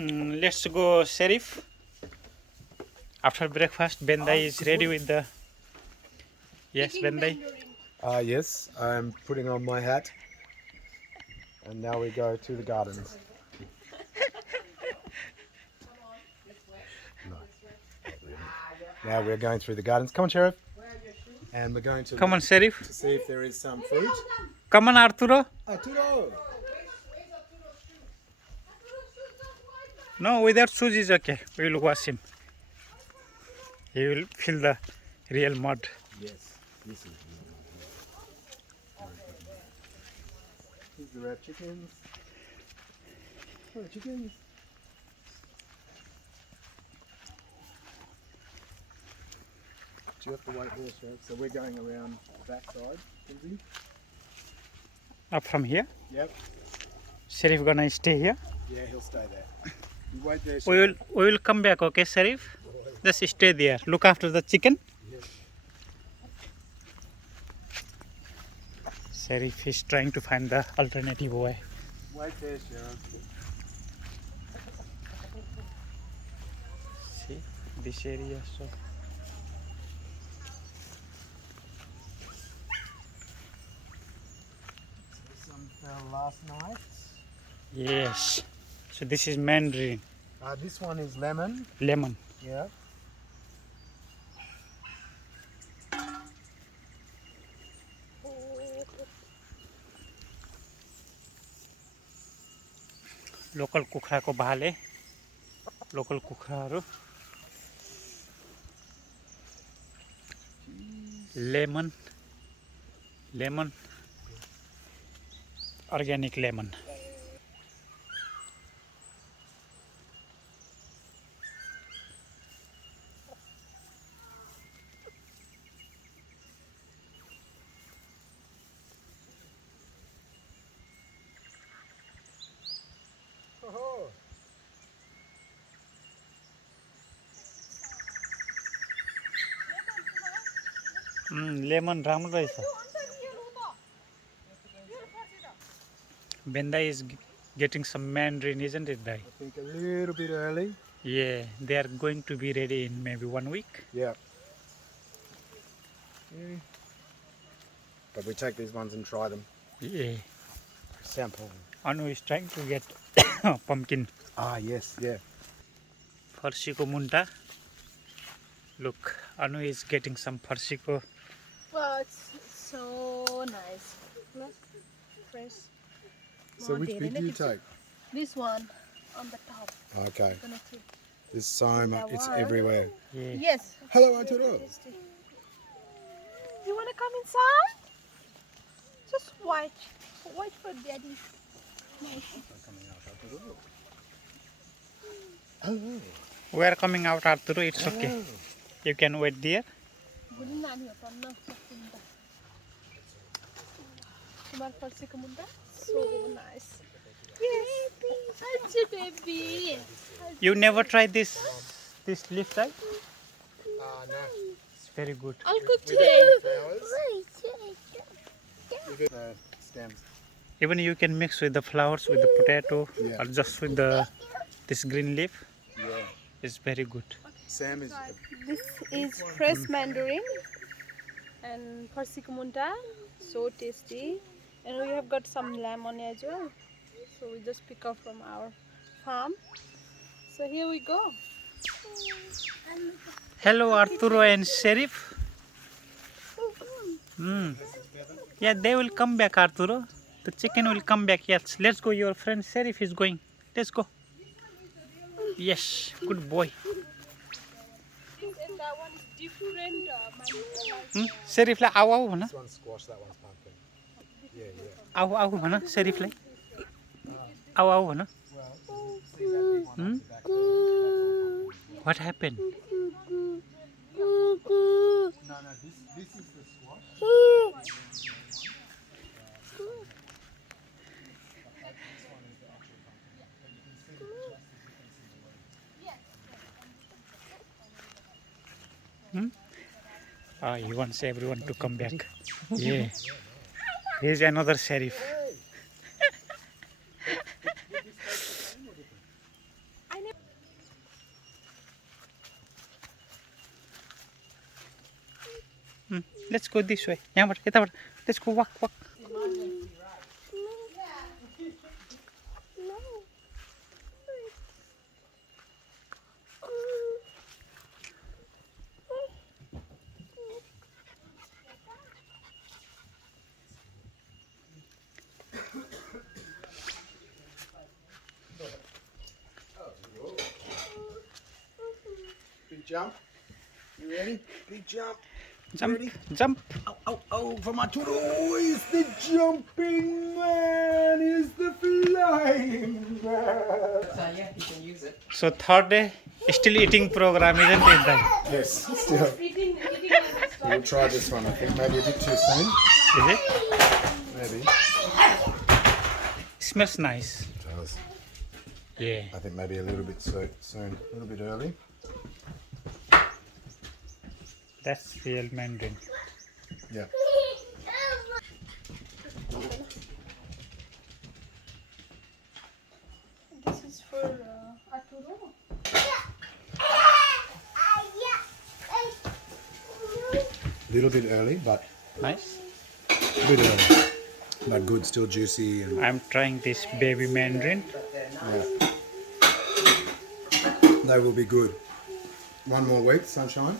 Let's go, Sheriff. After breakfast, Bendai is ready with the. Yes, Bendai. Yes, I'm putting on my hat, and now we go to the gardens. No, not really. Now we're going through the gardens. Come on, Sheriff. And we're going to Come on, Sheriff. to see if there is some fruit. Come on, Arturo. Arturo! No, without shoes is okay. We will wash him. He will feel the real mud. Yes, this is Here's the red chickens. Oh, the chickens. Do you have to wait there, Sheriff? So we're going around the backside, Kinsey? Up from here. Yep. Sheriff gonna stay here. Yeah, he'll stay there. You wait there, We Sheriff. will come back, okay, Sheriff? Just stay there. Look after the chicken. Yes. Sheriff is trying to find the alternative way. Wait there, Sheriff. See this area, so Some fell last night. yes. So this is mandarin, This one is lemon. lemon. Yeah. Local कुखुराको भाले, local कुखुराहरू, lemon, lemon, organic lemon. Oh. Lemon राम्रो रहेछ. Benda is getting some mandarin, isn't it, Dai? I think a little bit early. Yeah, they are going to be ready in maybe 1 week. Yeah. But we take these ones and try them. Yeah. Sample. Anu is trying to get pumpkin. Yes, yeah. Farsiko munta. Look, Anu is getting some farsiko. Wow, it's so nice. Look, fresh. So which bit do you take? This one on the top. Okay. Gonna take. There's so much. It's one. everywhere. Yeah. Yes. Hello, Arturo. You wanna come inside? Just wait. Wait for daddy. Hello. We are coming out, Arturo. It's okay. You can wait there. So nice. Yes. Such a baby. You never tried this leaf, right? No. It's very good. I'll cook today. The stems. Even you can mix with the flowers, with the potato, Yeah. or just with this green leaf. Yeah. It's very good. Sam is. This is fresh mandarin and persicumunda, so tasty. And we have got some lemon as well. So we just pick up from our farm. So here we go. Hello, Arturo and Sheriff. Yeah, they will come back, Arturo. The chicken will come back. Yes, let's go. Your friend Sheriff is going. Let's go. Yes, good boy. And that one is different. Sheriff लाई आऊ आऊ भन. This one's squash, that one's pumpkin. Yeah, yeah. आऊ आऊ भन Sheriff लाई. आऊ आऊ भन. What happened? No, this is the squash. He wants everyone to come back. Yeah. Here's another Sheriff. I Let's go this way. यहाँबाट यताबाट. Let's go walk. Big jump. You ready? Big jump. Jump. Oh, for my turtle. Oh, he's the jumping man. He's the flying man. So yeah, you can use it. So third day, still eating program, isn't it? Then? Yes, still. We'll try this one. I think maybe a bit too soon. Is it? Maybe. Smells nice. It does. Yeah. I think maybe a little bit soon. A little bit early. That's real Mandarin. Yeah. This is for Arturo. Little bit early, but Nice. a bit early. But good, still juicy. And I'm trying this baby Mandarin. yeah. They will be good. One more week, sunshine.